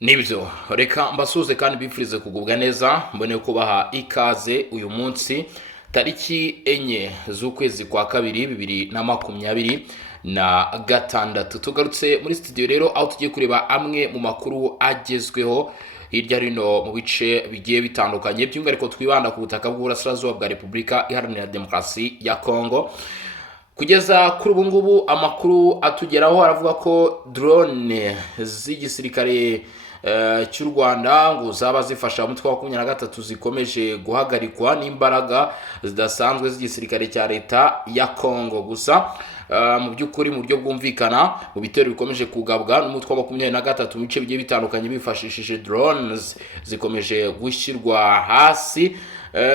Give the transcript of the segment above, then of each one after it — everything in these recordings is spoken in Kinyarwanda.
Nibyo reka mbasuze kandi bifurize kugubwa neza mbone kubaha ikaze uyu munsi tariki enye z'ukwezi kwa kabiri 2026 tugarutse muri studio rero aho tugiye kureba amwe mu makuru agezweho hirya rino mu bice bigiye bitandukanye by'umwihariko twibanda ku butaka bw'uburasirazuba bwa Repubulika Iharanira Demokarasi ya Kongo. Kugeza kuri ubu ngubu amakuru atugeraho aravuga ko drone z'igisirikare cy'u Rwanda ngo zaba zifasha umutwe wa 23 zikomeje guhagarikwa n'imbaraga zidasanzwe z'igisirikare cya leta ya Kongo. Gusa mu by'ukuri mu buryo bwumvikana mu bitero bikomeje kugabwa n'umutwe wa 23 mu bice bigiye bitandukanye bifashishije drones zikomeje gushyirwa hasi.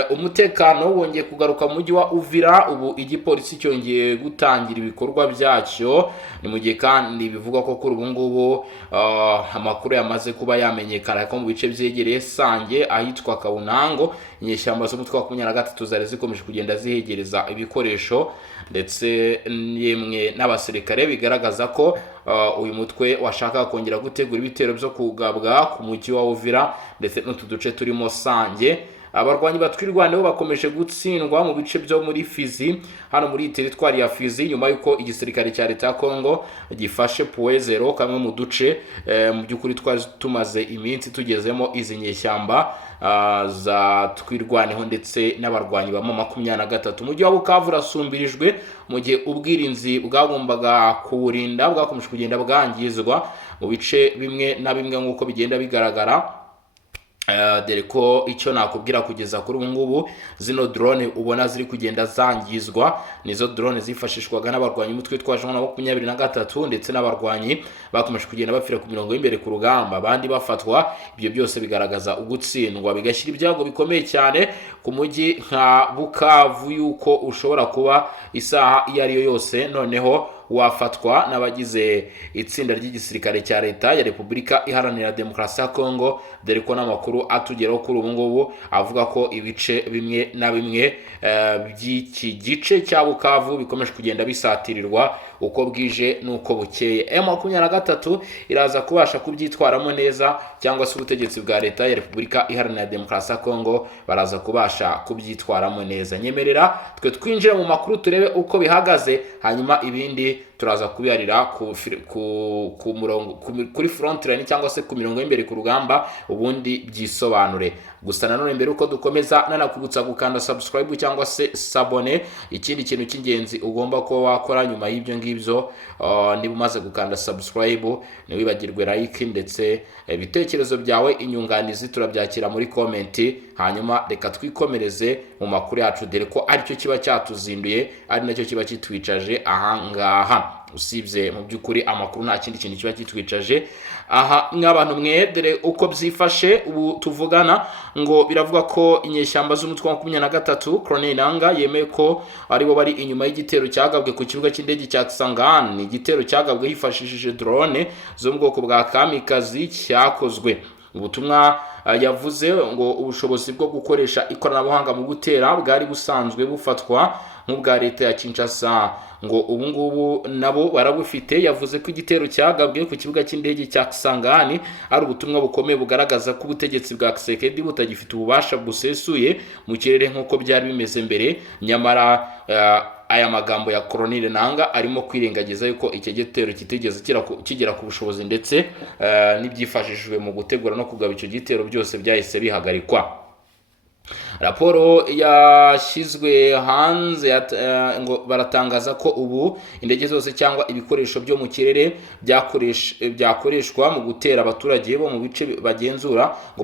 Umutekano wongeye kugaruka mu mujyi wa Uvira, ubu igipolisi cyongeye gutangira ibikorwa byacyo. Ni mu gihe kandi bivuga ko kuri ubu ngubu amakuru yamaze kuba yamenyekana ko mu bice byegereye Sange ahitwa Kabunango inyeshyamba z'umutwe wa 23 zari zikomeje kugenda zihegereza ibikoresho ndetse yemwe n'abasirikare, bigaragaza ko uyu mutwe washaka kongera gutegura ibitero byo kugabwa ku mujyi wa Uvira ndetse n'utu duce turimo Sange. Abarwanyi batwirwaneho bakomeje gutsindwa mu bice byo muri Fizi, hano muri teritwari ya Fizi, nyuma yuko igisirikare cya leta ya Kongo gifashe Puezero, kamwe mu duce mu by'ukuri twari tumaze iminsi tugezemo izi nyeshyamba za twirwaneho ndetse n'abarwanyi bama 23. Umujyi wa Bukavu urasumbirijwe mu gihe ubwirinzi bwagombaga kuwurinda bwakomeje kugenda bwangizwa mu bice bimwe na bimwe nk'uko bigenda bigaragara. Dore ko icyo nakubwira kugeza kuri ubu ngubu zino drone ubona ziri kugenda zangizwa nizo drone zifashishwaga n'abarwanyi umutwe twaje na 23 ndetse n'abarwanyi bakomeje kugenda bapfira ku mirongo y'imbere ku rugamba, abandi bafatwa. Ibyo byose bigaragaza ugutsindwa, bigashyira ibyago bikomeye cyane ku mujyi nka Bukavu yuko ushobora kuba isaha iyo ari yo yose noneho wafatwa n'abagize itsinda ry'igisirikare cya leta ya Repubulika Iharanira Demokarasi ya Kongo. Dore ko n'amakuru atugeraho kuri ubu ngubu avuga ko ibice bimwe na bimwe by'iki gice cya Bukavu bikomeje kugenda bisatirirwa uko bwije n'uko bukeye. M23 iraza kubasha kubyitwaramo neza, cyangwa se ubutegetsi bwa leta ya Repubulika Iharanira Demokarasi ya Kongo baraza kubasha kubyitwaramo neza. Nyemerera twe twinjire mu makuru turebe uko bihagaze, hanyuma ibindi turaza kubiharira ku murongo kuri front line cyangwa se ku mirongo y'imbere ku rugamba ubundi byisobanure. Gusa nanone mbere uko dukomeza nanakubutsa gukanda subscribe cyangwa se sabone. Ikindi kintu cy'ingenzi ugomba ko wakora nyuma y'ibyo ngibyo niba umaze gukanda subscribe ntiwibagirwe like ndetse ibitekerezo byawe inyunganizi turabyakira muri comment. Hanyuma reka twikomereze mu makuru yacu, dore ko aricyo kiba cyatuzinduye ari nacyo kiba kitwicaje aha ngaha. Usibye mu by'ukuri amakuru nta kindi kintu kiba kitwicaje aha nk'abantu mwedere uko byifashe ubu tuvugana. Ngo biravuga ko inyeshyamba z'umutwe wa 23 Colonel Nanga yemeye ko aribo bari inyuma y'igitero cyagabwe ku kibuga cy'indege cya Kisangani. Igitero cyagabwe hifashishije drone zo mu bwoko bwa kamikazi cyakozwe. Ubutumwa yavuze ngo ubushobozi bwo gukoresha ikoranabuhanga mu gutera bwari busanzwe bufatwa nk'ubwa leta ya Kinshasa, ngo ubu ngubu nabo barabufite. Yavuze ko igitero cyagabwe ku kibuga cy'indege cya Kisangani ari ubutumwa bukomeye bugaragaza ko ubutegetsi bwa Kisekedi butagifite ububasha busesuye mu kirere nk'uko byari bimeze mbere. Nyamara aya magambo ya Colonel Nanga arimo kwirengagiza yuko icyo gitero kitigeze kigera ku bushobozi ndetse n'ibyifashishijwe mu gutegura no kugaba icyo gitero byose byahise bihagarikwa. Raporo yashyizwe hanze ngo baratangaza ko ubu indege zose cyangwa ibikoresho byo mu kirere byakoreshwa mu gutera abaturage bo mu bice bagenzura ngo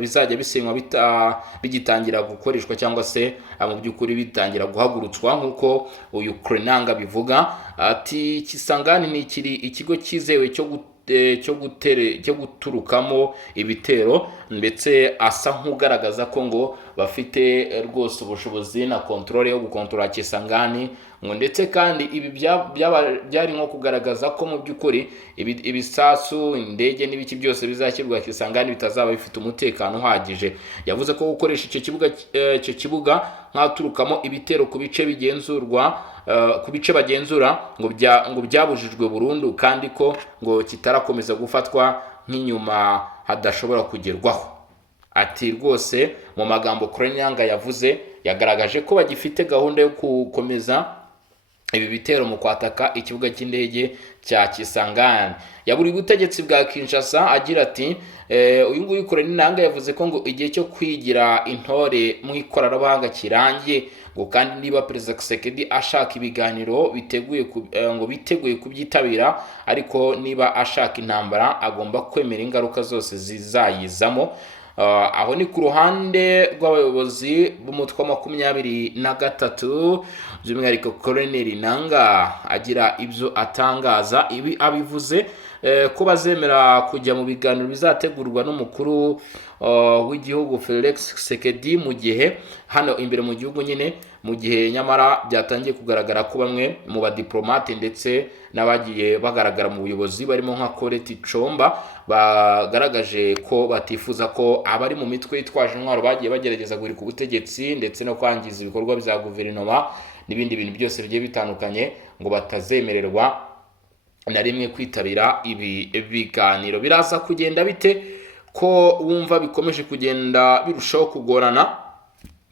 bizajya bisenywa bigitangira gukoreshwa cyangwa se mu by'ukuri bitangira guhagurutswa nk'uko uyu Krenanga bivuga. Ati Kisangani ni ikigo cyizewe cyo guturukamo ibitero, ndetse asa nk'ugaragaza ko ngo bafite rwose ubushobozi na controle yo gukontrola Kisangani. ngo ndetse kandi ibi byari nko kugaragaza ko mu by'ukuri ibisasu indege n'ibiki byose bizashyirwa Kisangani bitazaba bifite umutekano uhagije. Yavuze ko gukoresha icyo kibuga nkaturukamo ibitero ku bice bigenzurwa ku bice bagenzura ngo byabujijwe burundu, kandi ko ngo kitarakomeza gufatwa nk'inyuma hadashobora kugerwaho. Ati rwose mu magambo Colonel Nanga yavuze, yagaragaje ko bagifite gahunda yo gukomeza ibi bitero mu kwataka ikibuga cy'indege cya Kisangani. Yaburiye ubutegetsi bwa Kinshasa agira ati uyu nguyu Colonel Nanga yavuze ko ngo igihe cyo kwigira intore mu ikoranabuhanga kirangiye, ngo kandi niba Perezida Tshisekedi ashaka ibiganiro biteguye kubyitabira, ariko niba ashaka intambara agomba kwemera ingaruka zose zizayizamo. Aho ni ku ruhande rw'abayobozi b'umutwe wa 23, by'umwihariko Colonel Nanga agira ibyo atangaza. Ibi abivuze ko bazemera kujya mu biganiro bizategurwa n'umukuru w'igihugu Felix Tshisekedi mu gihe hano imbere mu gihugu nyine, mu gihe nyamara byatangiye kugaragara ko bamwe mu badiplomate ndetse n'abagiye bagaragara mu buyobozi barimo nka Colette Chomba bagaragaje ko batifuza ko abari mu mitwe yitwaje intwaro bagiye bagerageza guhirika ubutegetsi ndetse no kwangiza ibikorwa bya guverinoma n'ibindi bintu byose bigiye bitandukanye, ngo batazemererwa na rimwe kwitabira ibi biganiro. Biraza kugenda bite ko wumva bikomeje kugenda birushaho kugorana?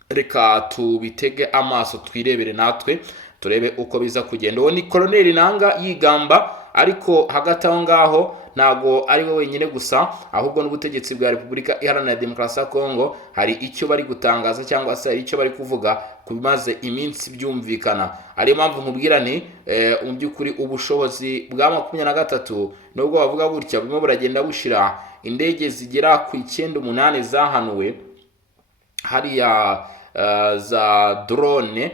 Reka tubitege amaso twirebere natwe turebe uko biza kugenda. Uwo ni Colonel Nanga yigamba, ariko hagati aho ngaho ntago ari we wenyine gusa, ahubwo n'ubutegetsi bwa Repubulika Iharanira Demokarasi ya Kongo hari icyo bari gutangaza cyangwa se hari icyo bari kuvuga ku bimaze iminsi byumvikana. Ari mpamvu nkubwira ni mu by'ukuri ubushobozi bwa 23 nubwo bavuga gutya burimo buragenda bushira. Indege zigera ku 98 zahanuwe hariya za drone,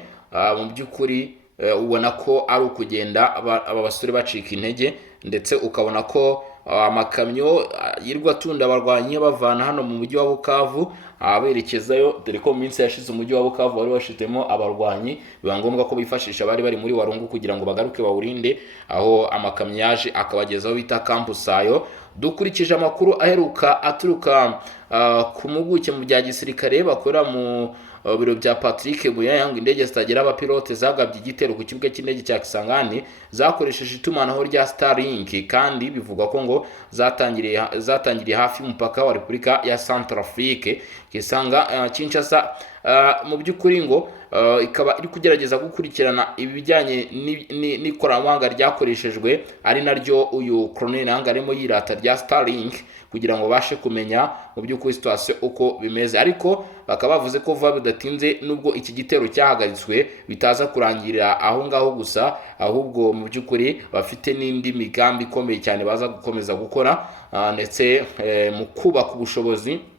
mu by'ukuri ubona ko ari ukugenda aba basore bacika intege, ndetse ukabona ko amakamyo yirwa tunda abarwanyi bavana hano mu mujyi wa Bukavu aberekezayo, dore ko mu minsi yashize umujyi wa Bukavu wari washitemo abarwanyi, biba ngombwa ko bifashisha bari muri Warungu kugira ngo bagaruke bawurinde, aho amakamyo yaje akabagezaho bita Kampusayo. Dukurikije amakuru aheruka aturuka ku muguke mu bya gisirikare bakorera mu biro bya Patrick Buyaya, indege zitagira abapilote zagabye igitero ku kibuga cy'indege cya Kisangani zakoresheje itumanaho rya Starlink, kandi bivugwa ko ngo zatangiriye hafi y'umupaka wa Repubulika ya Centrafrique. Kinshasa mu by'ukuri ngo ikaba iri kugerageza gukurikirana ibijyanye n'ikoranabuhanga ryakoreshejwe, ari naryo uyu Colonel Nanga arimo yirata rya Starlink, kugira ngo bashe kumenya mu by'ukuri situation uko bimeze. Ariko bakaba bavuze ko vuba bidatinze, nubwo iki gitero cyahagaritswe, bitaza kurangirira aho ngaho gusa, ahubwo mu by'ukuri bafite n'indi migambi ikomeye cyane baza gukomeza gukora, ndetse mu kubaka ubushobozi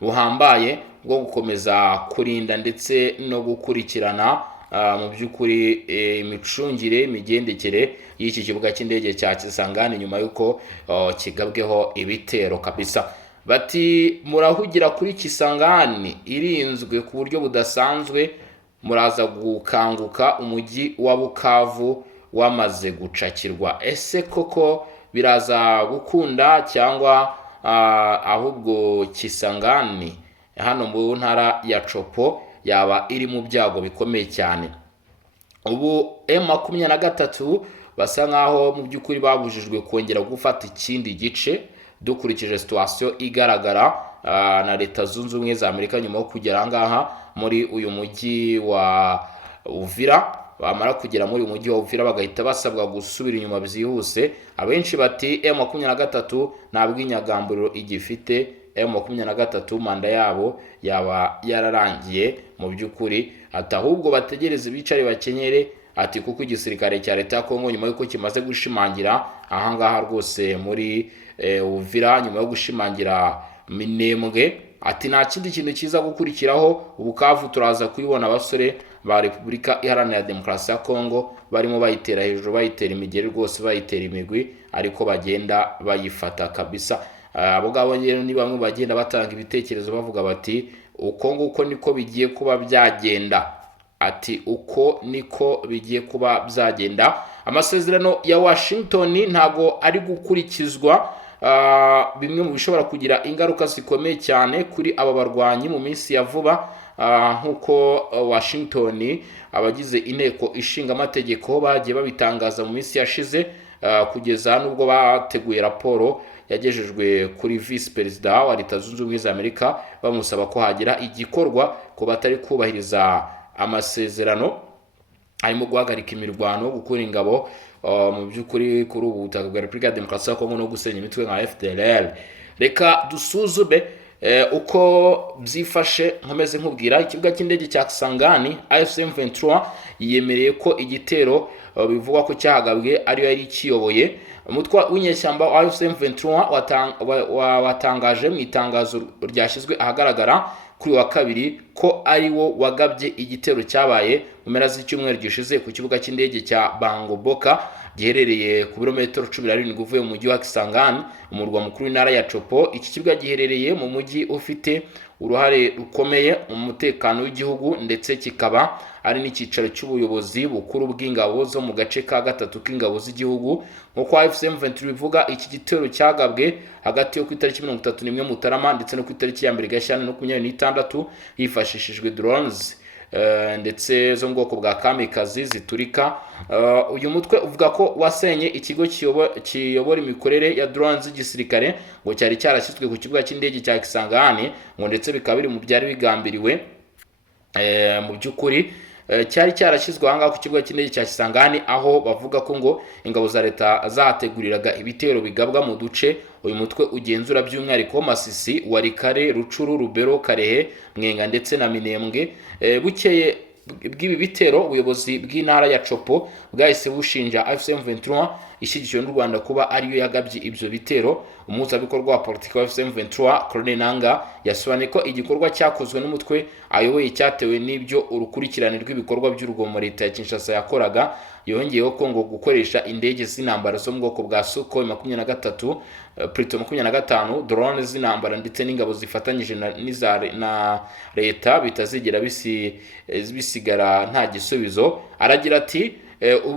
buhambaye bwo gukomeza kurinda ndetse no gukurikirana mu by'ukuri imicungire imigendekere y'iki kibuga cy'indege cya Kisangani nyuma y'uko kigabweho ibitero kabisa. Bati murahugira kuri Kisangani irinzwe ku buryo budasanzwe, muraza gukanguka umujyi wa Bukavu wamaze gucakirwa. Ese koko biraza gukunda cyangwa ahubwo Kisangani hano mu ntara ya Chopo yaba iri mu byago bikomeye cyane? Ubu M23 basa nkaho mu by'ukuri babujijwe kongera gufata ikindi gice, dukurikije situation igaragara na Leta Zunze Ubumwe za Amerika nyuma yo kugera ngaha muri uyu mujyi wa Uvira. Bamara kugera muri umujyi wa Uvira bagahita basabwa gusubira inyuma byihuse. Abenshi bati M23 nta bwinyagamburiro igifite, M23 manda yabo yaba yararangiye mu by'ukuri, ati ahubwo bategereze bicare bakenyere, ati kuko igisirikare cya Leta ya Kongo nyuma yuko kimaze gushimangira ahangaha rwose muri Uvira, nyuma yo gushimangira Minembwe, ati nta kindi kintu kiza gukurikiraho. Bukavu turaza kuyibona abasore ba Repubulika Iharanira Demokarasi ya Kongo barimo bayitera hejuru, bayitera imigeri rwose, bayitera imigwi, ariko bagenda bayifata kabisa. Abo ngabo ni bamwe bagenda batanga ibitekerezo bavuga bati uko nguko niko bigiye kuba byagenda, ati uko niko bigiye kuba byagenda. Amasezerano ya Washington ntago ari gukurikizwa, bimwe mu bishobora kugira ingaruka zikomeye cyane kuri aba barwanyi mu minsi ya vuba, nkuko Washington abagize inteko ishinga amategeko bagiye babitangaza mu minsi yashize, kugeza nubwo bateguye raporo yagejejwe kuri Vice Perezida wa Leta Zunze Ubumwe za Amerika bamusaba ko hagira igikorwa ko batari kubahiriza amasezerano harimo guhagarika imirwano, gukura ingabo mu by'ukuri kuri ubu butaka bwa Repubulika ya Demokarasi ya Kongo no gusenya imitwe nka FDLR. Reka dusuzume uko byifashe nkomeze nkubwira. Ikibuga cy'indege cya Kisangani, AFC M23 yemereye ko igitero bivugwa ko cyahagabwe ariyo yari kiyoboye. Umutwe w'inyeshyamba wa AFC M23 watangaje mu itangazo ryashyizwe ahagaragara kuri wa kabiri ko ari wo wagabye igitero cyabaye mu mpera z'icyumweru gishize ku kibuga cy'indege cya Bangoboka giherereye ku birometero 17 uvuye mu mujyi wa Kisangani, umurwa mukuru w'intara ya Chopo. Iki kibuga giherereye mu mujyi ufite uruhare rukomeye mu mutekano w'igihugu ndetse kikaba ari n'icyicaro cy'ubuyobozi bukuru bw'ingabo zo mu gace ka gatatu k'ingabo z'igihugu. Nk'uko AFC M23 bivuga, iki gitero cyagabwe hagati yo ku itariki 31 Mutarama ndetse no ku itariki ya 1 Gashyantare 2026 hifashishijwe drones ndetse zo mu bwoko bwa kamikazi ziturika. Uyu mutwe uvuga ko wasenye ikigo kiyobora imikorere ya drones z'igisirikare ngo cyari cyarashyizwe ku kibuga cy'indege cya Kisangani, ngo ndetse bikaba biri mu byari bigambiriwe mu by'ukuri cyari cyarashyizwe aha ngaha ku kibuga cy'indege cya Kisangani, aho bavuga ko ngo ingabo za leta zahateguriraga ibitero bigabwa mu duce uyu mutwe ugenzura, by'umwihariko Masisi, Warikare, Rucuru, Rubero, Karehe, Mwenga ndetse na Minembwe. Bukeye bw'ibi bitero ubuyobozi bw'intara ya Chopo bwahise bushinja AFC M23 ishyigikiwe n'u Rwanda kuba ariyo yagabye ibyo bitero. Umuhuzabikorwa wa politiki wa AFC M23 Colonel Nanga yasobanuye ko igikorwa cyakozwe n'umutwe ayoboye cyatewe n'ibyo urukurikirane rw'ibikorwa by'urugomo leta ya Kinshasa yakoraga. Yongeyeho ko ngo gukoresha indege z'intambara zo mu bwoko bwa Sukhoi 23 Pluto 25 drone z'intambara ndetse n'ingabo zifatanyije na leta bitazigera bisigara nta gisubizo. Aragira ati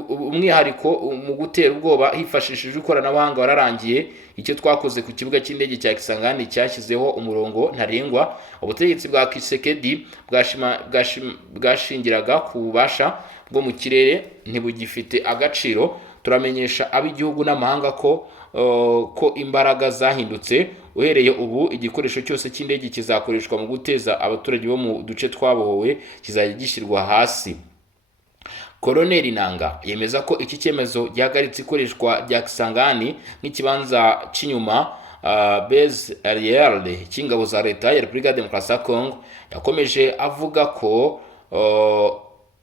umwihariko mu gutera ubwoba hifashishijwe ikoranabuhanga wararangiye. Icyo twakoze ku kibuga cy'indege cya Kisangani cyashyizeho umurongo ntarengwa. Ubutegetsi bwa Kisekedi bwashingiraga ku bubasha bwo mu kirere ntibugifite agaciro. Turamenyesha ab'igihugu n'amahanga ko imbaraga zahindutse. Uhereye ubu igikoresho cyose cy'indege kizakoreshwa mu guteza abaturage bo mu duce twabohowe kizajya gishyirwa hasi. Colonel Nanga yemeza ko iki cyemezo gihagaritse ikoreshwa rya Kisangani nk'ikibanza cy'inyuma base aérienne cy'ingabo za leta ya Repubulika ya Demokarasi ya Kongo. Yakomeje avuga ko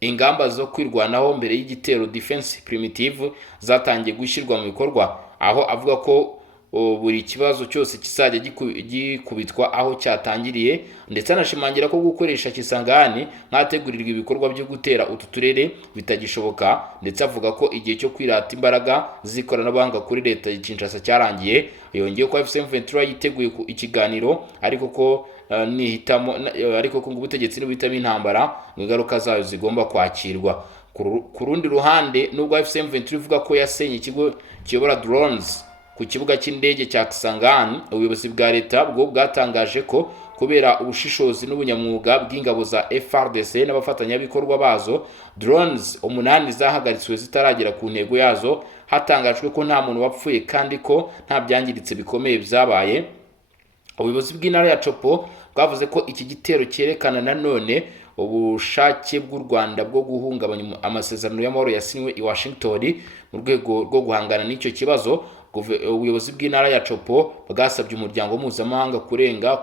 ingamba zo kwirwanaho mbere y'igitero defense primitive zatangiye gushyirwa mu bikorwa, aho avuga ko buri kibazo cyose kizajya gikubitwa aho cyatangiriye, ndetse anashimangira ko gukoresha Kisangani nk'ategurirwa ibikorwa byo gutera utu turere bitagishoboka, ndetse avuga ko igihe cyo kwirata imbaraga z'ikoranabuhanga kuri leta ya Kinshasa cyarangiye. Yongeye ko AFC M23 yiteguye ikiganiro ariko ko ngo ubutegetsi n'ubuhitamo intambara mu ingaruka zayo zigomba kwakirwa. Ku rundi ruhande, nubwo AFC M23 ivuga ko yasenye ikigo kiyobora drones ku kibuga cy'indege cya Kisangani, ubuyobozi bwa leta bwo bwatangaje ko kubera ubushishozi n'ubunyamwuga bw'ingabo za FARDC n'abafatanyabikorwa bazo, drones 8 zahagaritswe zitaragera ku ntego yazo. Hatangajwe ko nta muntu wapfuye kandi ko nta byangiritse bikomeye byabaye. Ubuyobozi bw'intara ya Chopo bwavuze ko iki gitero cyerekana nanone ubushake bw'u Rwanda bwo guhungabanya amasezerano y'amahoro yasinywe i Washington mu rwego rwo guhangana n'icyo kibazo. Ubuyobozi bw'intara ya Chopo bwasabye umuryango mpuzamahanga kurenga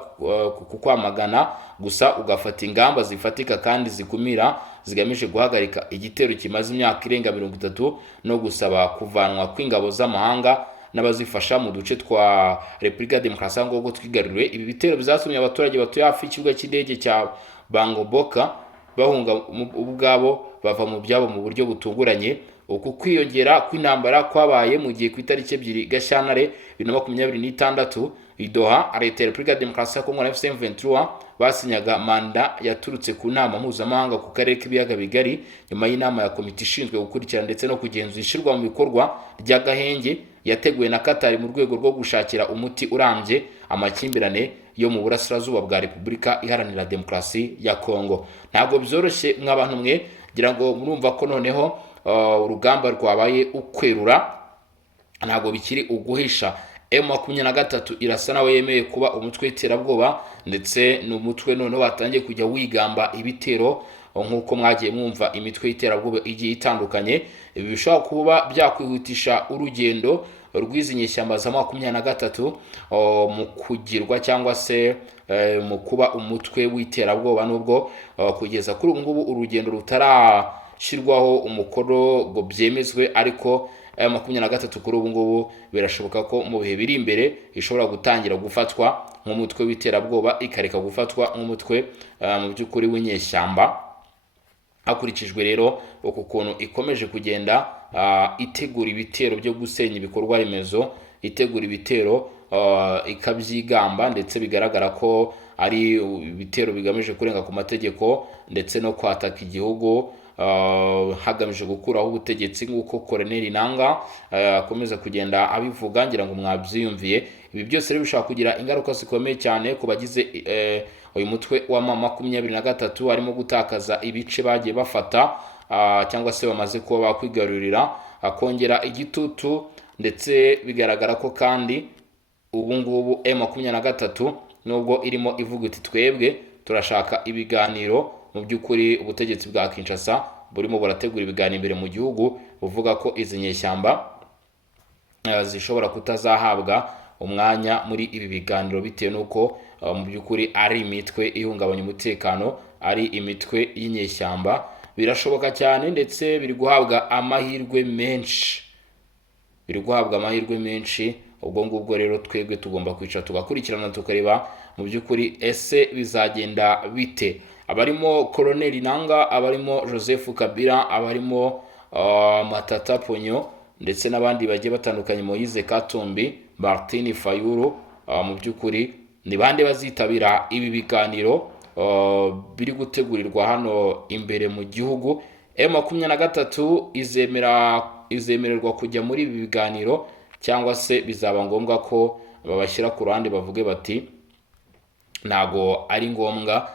kukwamagana gusa ugafata ingamba zifatika kandi zikumira zigamije guhagarika igitero kimaze imyaka irenga 30 no gusaba kuvanwa kw'ingabo z'amahanga n'abazifasha mu duce twa Repubulika ya Demokarasi ya Kongo twigaruriwe. Ibi bitero bizasumye abaturage batuye hafi y'ikibuga cy'indege cya Bangoboka bahunga ubwabo bava mu byabo mu buryo butunguranye. Uku kwiyongera kw'intambara kwabaye mu gihe ku itariki 2 Gashyantare 2026 i Doha, leta ya Repubulika ya Demokarasi ya Kongo na AFC M23 basinyaga manda yaturutse ku nama mpuzamahanga ku karere k'ibiyaga bigari nyuma y'inama ya komite ishinzwe gukurikirana ndetse no kugenzura ishyirwa mu bikorwa ry'agahenge yateguwe na Qatar mu rwego rwo gushakira umuti urambye amakimbirane yo mu burasirazuba bwa Repubulika Iharanira Demokarasi ya Kongo. Ntabwo byoroshye mw'abantu mwe, ngira ngo murumva ko noneho urugamba rwabaye ukwerura, ntabwo bikiri uguhisha. M23 irasa nawe yemeye kuba umutwe w'iterabwoba, ndetse ni umutwe noneho watangiye kujya wigamba ibitero nk'uko mwagiye mwumva imitwe y'iterabwoba igiye itandukanye. Ibi bishobora kuba byakwihutisha urugendo rw'izi nyeshyamba za 23 mu kugirwa cyangwa se mu kuba umutwe w'iterabwoba, nubwo kugeza kuri ubu ngubu urugendo rutarashyirwaho umukono ngo byemezwe, ariko 23 kuri ubu ngubu birashoboka ko mu bihe biri imbere ishobora gutangira gufatwa nk'umutwe w'iterabwoba ikareka gufatwa nk'umutwe mu by'ukuri w'inyeshyamba, hakurikijwe rero uko kuntu ikomeje kugenda itegura ibitero byo gusenya ibikorwa remezo, itegura ibitero ikabyigamba, ndetse bigaragara ko ari ibitero bigamije kurenga ku mategeko ndetse no kwataka igihugu hagamije gukuraho ubutegetsi, nk'uko Colonel Nanga akomeza kugenda abivuga, ngira ngo mwabyiyumviye. Ibi byose rero bishobora kugira ingaruka zikomeye cyane ku bagize uyu mutwe wa 23 harimo gutakaza ibice bagiye bafata cyangwa se bamaze kuba bakwigarurira, akongera igitutu, ndetse bigaragara ko kandi ubu ngubu M23 nubwo irimo ivuga iti twebwe turashaka ibiganiro, mu by'ukuri ubutegetsi bwa Kinshasa burimo burategura ibiganiro imbere mu gihugu, buvuga ko izi nyeshyamba zishobora kutazahabwa umwanya muri ibi biganiro bitewe n'uko mu by'ukuri ari imitwe ihungabanya umutekano, ari imitwe y'inyeshyamba. Birashoboka cyane, ndetse biri guhabwa amahirwe menshi, ubwo ngubwo rero twebwe tugomba kwicara tugakurikirana tukareba mu by'ukuri ese bizagenda bite. Abarimo Colonel Nanga, abarimo Joseph Kabila, abarimo Matata Ponyo, ndetse n'abandi bagiye batandukanye, Moise Katumbi, Martin Fayulu, mu by'ukuri ni bande bazitabira ibi biganiro biri gutegurirwa hano imbere mu gihugu. M23 izemererwa kujya muri ibi biganiro, cyangwa se bizaba ngombwa ko babashyira ku ruhande bavuge bati ntago ari ngombwa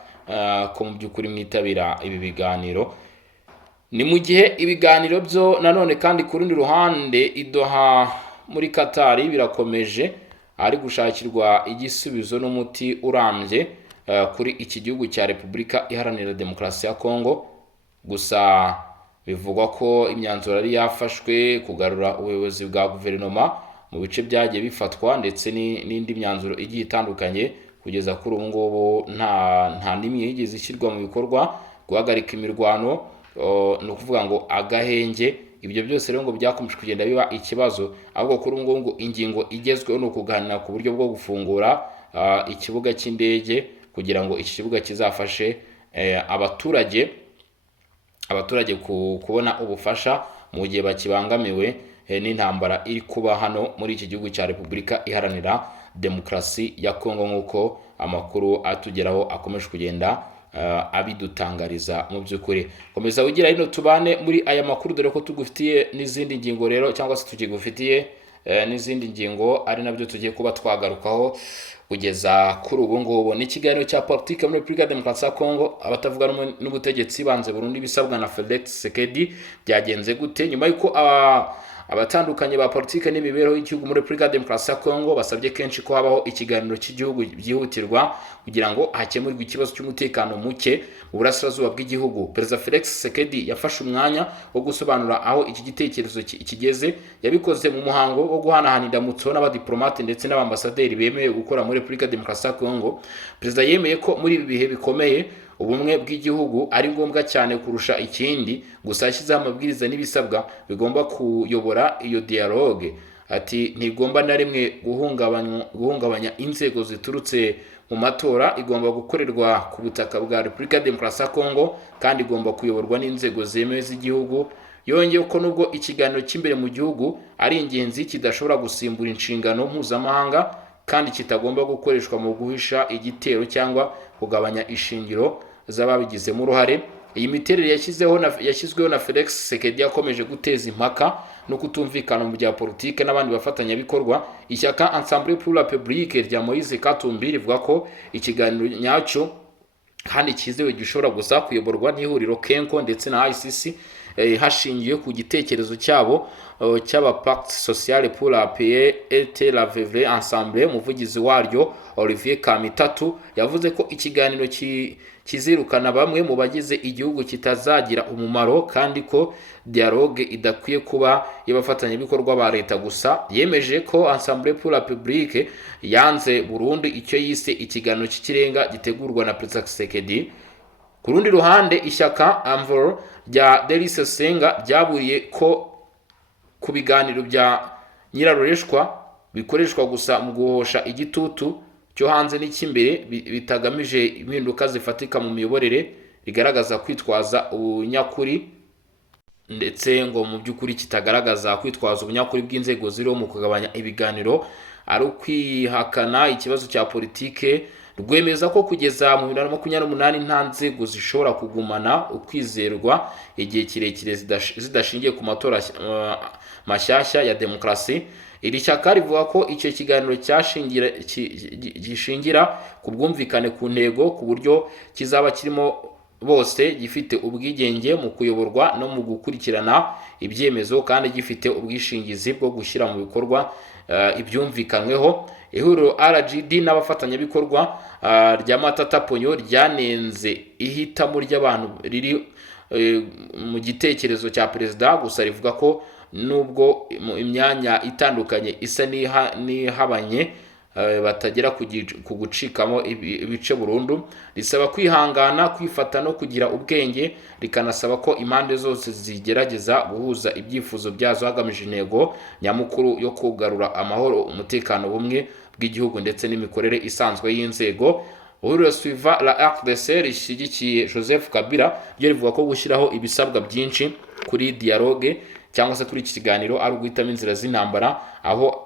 ko mu by'ukuri mwitabira ibi biganiro. Ni mu gihe ibiganiro byo nanone kandi ku rundi ruhande Doha muri Qatar birakomeje, ari gushakirwa igisubizo n'umuti urambye kuri iki gihugu cya Repubulika Iharanira Demokarasi ya Kongo. Gusa bivugwa ko imyanzuro yari yafashwe kugarura ubuyobozi bwa guverinoma mu bice byagiye bifatwa, ndetse n'indi myanzuro igiye itandukanye. Kugeza kuri ubu ngubu nta n'imwe yigeze ishyirwa mu bikorwa. Guhagarika imirwano ni ukuvuga ngo agahenge, ibyo byose rero ngo byakomeje kugenda biba ikibazo, ahubwo kuri ubu ngubu ingingo igezweho ni ukuganira ku buryo bwo gufungura ikibuga cy'indege, kugira ngo iki kibuga kizafashe abaturage kubona ubufasha mu gihe bakibangamiwe n'intambara iri kuba hano muri iki gihugu cya Repubulika Iharanira Demokarasi ya Kongo, nk'uko amakuru atugeraho akomeje kugenda abidutangariza. Mu by'ukuri komeza wigira hino tubane muri aya makuru, dore ko tugufitiye n'izindi ngingo rero, cyangwa se tugifitiye n'izindi ngingo ari nabyo tugiye kuba twagarukaho kugeza kuri ubu ngubu. Ni ikiganiro cya politike muri Repubulika Demokarasi ya Kongo. Abatavuga n'ubutegetsi banze burundu ibisabwa na Felix Tshisekedi. Byagenze gute? Nyuma y'uko abatandukanye ba politike n'imibereho y'igihugu muri Repubulika Demokarasi ya Kongo basabye kenshi ko habaho ikiganiro cy'igihugu byihutirwa kugira ngo hakemurwe ikibazo cy'umutekano muke mu burasirazuba bw'igihugu. Perezida Felix Tshisekedi yafashe umwanya wo gusobanura aho iki gitekerezo kigeze. Yabikoze mu muhango wo guhanahana indamutso n'abadiplomate ndetse n'abambasaderi bemewe gukora muri Repubulika Demokarasi ya Kongo. Perezida yemeye ko muri ibi bihe bikomeye ubumwe bw'igihugu ari ngombwa cyane kurusha ikindi, gusa yashyizeho amabwiriza n'ibisabwa bigomba kuyobora iyo dialogue. Ati ntigomba na rimwe guhungabanya inzego ziturutse mu matora, igomba gukorerwa ku butaka bwa Repubulika Demokarasi ya Kongo kandi igomba kuyoborwa n'inzego zemewe z'igihugu. Yongeye ko nubwo ikiganiro cy'imbere mu gihugu ari ingenzi, kidashobora gusimbura inshingano mpuzamahanga kandi kitagomba gukoreshwa mu guhisha igitero cyangwa kugabanya ishingiro z'ababigizemo uruhare. Iyi miterere yashyizweho na Felix Tshisekedi yakomeje guteza impaka no kutumvikana mu bya politike n'abandi bafatanyabikorwa. Ishyaka Ensemble pour la République rya Moise Katumbi rivuga ko ikiganiro nyacyo kandi cyizewe gishobora gusa kuyoborwa n'ihuriro Kenko ndetse na ICC hashingiwe ku gitekerezo cyabo cy'aba Pacte Sociale pour la Paix et la Vivre Ensemble. Umuvugizi waryo Olivier Kamitatu yavuze ko ikiganiro kizirukana bamwe mu bagize igihugu kitazagira umumaro kandi ko dialogue idakwiye kuba y'abafatanyabikorwa ba leta gusa. Yemeje ko Ensemble pour la République yanze burundu icyo yise ikiganiro cy'ikirenga gitegurwa na Perezida Tshisekedi. Ku rundi ruhande ishyaka Amvoro rya Delice Senga ryaburiye ko ku biganiro bya nyirarureshwa bikoreshwa gusa mu guhosha igitutu cyo hanze n'icy'imbere bitagamije impinduka zifatika mu miyoborere, bigaragaza kwitwaza ubunyakuri ndetse ngo mu by'ukuri kitagaragaza kwitwaza ubunyakuri bw'inzego ziriho mu kugabanya ibiganiro ari ukwihakana ikibazo cya politike. Rwemeza ko kugeza mu 2028 nta nzego zishobora kugumana ukwizerwa igihe kirekire zidashingiye ku matora mashyashya ya demokarasi. Iri shyaka rivuga ko icyo kiganiro gishingira ku bwumvikane ku ntego, ku buryo kizaba kirimo bose, gifite ubwigenge mu kuyoborwa no mu gukurikirana ibyemezo, kandi gifite ubwishingizi bwo gushyira mu bikorwa ibyumvikanyweho. Ihuriro RGD n'abafatanyabikorwa rya Matata Ponyo ryanenze ihitamo ry'abantu riri mu gitekerezo cya perezida, gusa rivuga ko nubwo imyanya itandukanye isa n'ihabanye batagera ku gucikamo ibice burundu. Risaba kwihangana, kwifata no kugira ubwenge, rikanasaba ko impande zose zigerageza guhuza ibyifuzo byazo hagamije intego nyamukuru yo kugarura amahoro, umutekano, bumwe bw'igihugu ndetse n'imikorere isanzwe y'inzego. Ihuriro Suiva la RDC rishyigikiye Joseph Kabila ryo rivuga ko gushyiraho ibisabwa byinshi kuri dialogue cyangwa se kuri iki kiganiro ari uguhitamo inzira z'intambara aho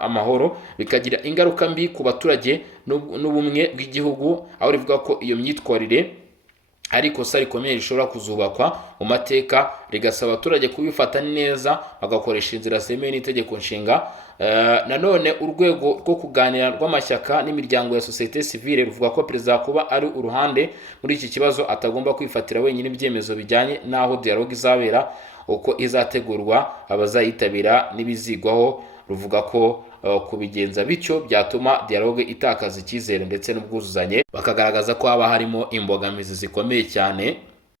amahoro, bikagira ingaruka mbi ku baturage n'ubumwe bw'igihugu, aho rivuga ko iyo myitwarire ari ikosa rikomeye rishobora kuzubakwa mu mateka, rigasaba abaturage kubifata neza bagakoresha inzira zemewe n'itegeko nshinga. Nanone urwego rwo kuganira rw'amashyaka n'imiryango ya societe civile ruvuga ko perezida kuba ari uruhande muri iki kibazo atagomba kwifatira wenyine ibyemezo bijyanye n'aho dialogue izabera, uko izategurwa, abazayitabira n'ibizigwaho. Ruvuga ko kubigenza bityo byatuma dialogue itakaza icyizere ndetse n'ubwuzuzanye, bakagaragaza ko haba harimo imbogamizi zikomeye cyane